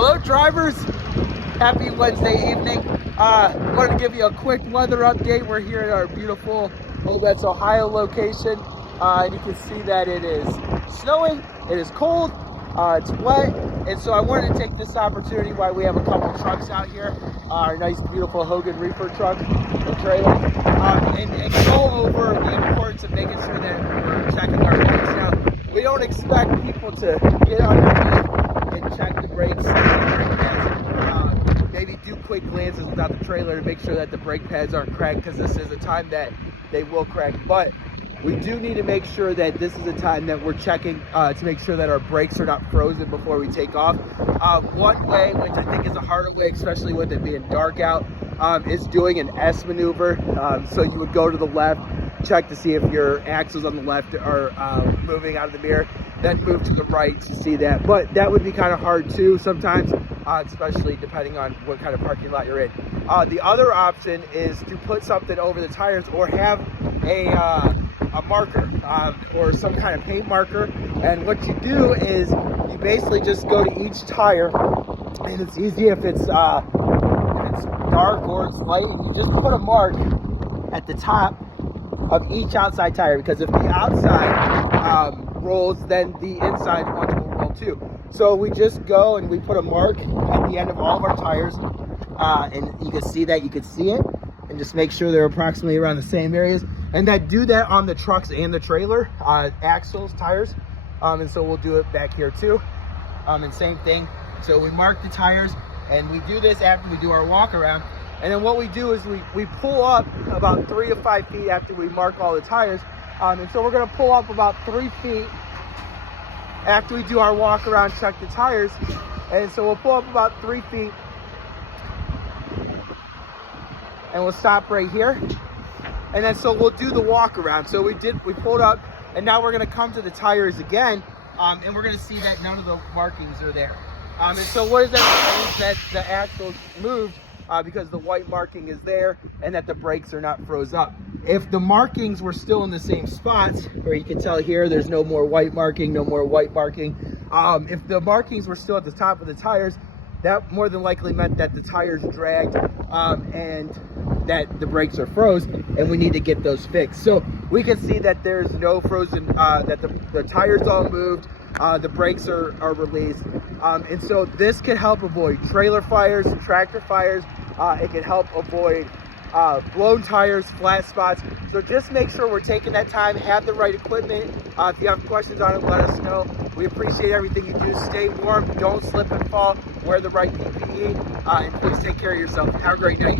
Hello drivers, happy Wednesday evening. Wanted to give you a quick weather update. We're here at our beautiful Hogan, Ohio location. And you can see that it is snowing, it is cold, it's wet. And so I wanted to take this opportunity while we have a couple trucks out here, our nice beautiful Hogan reefer truck and trailer, and go over the importance of making sure that we're checking our brakes. Now, we don't expect people to get underneath and check the brakes, maybe do quick glances without the trailer to make sure that the brake pads aren't cracked, because this is a time that they will crack. But we do need to make sure that this is a time that we're checking to make sure that our brakes are not frozen before we take off. One way, which I think is a harder way, especially with it being dark out, is doing an S maneuver. So you would go to the left, check to see if your axles on the left are moving out of the mirror, then move to the right to see that. But that would be kind of hard too sometimes, especially depending on what kind of parking lot you're in. The other option is to put something over the tires or have a marker or some kind of paint marker. And what you do is you basically just go to each tire, and it's easy if it's dark or it's light, and you just put a mark at the top of each outside tire, because if the outside rolls, then the inside ones will roll too. So we just go and we put a mark at the end of all of our tires, and you can see that, you can see it, and just make sure they're approximately around the same areas. And then do that on the trucks and the trailer, axles, tires, and so we'll do it back here too, and same thing. So we mark the tires, and we do this after we do our walk around. And then what we do is we pull up about 3 to 5 feet after we mark all the tires. And so we're gonna pull up about 3 feet after we do our walk around, check the tires. And so we'll pull up about 3 feet, and we'll stop right here. And then so we'll do the walk around. So we pulled up, and now we're gonna come to the tires again, and we're gonna see that none of the markings are there. And so what does that mean? That the axles moved because the white marking is there, and that the brakes are not froze up. If the markings were still in the same spots, where you can tell here, there's no more white marking, no more white marking. If the markings were still at the top of the tires, that more than likely meant that the tires dragged, and that the brakes are froze, and we need to get those fixed. So we can see that there's no frozen, that the tires all moved, the brakes are released. And so this can help avoid trailer fires, tractor fires. It can help avoid blown tires, flat spots. So just make sure we're taking that time, have the right equipment. If you have questions on it, let us know. We appreciate everything you do. Stay warm, don't slip and fall, wear the right PPE, and please take care of yourself. Have a great night.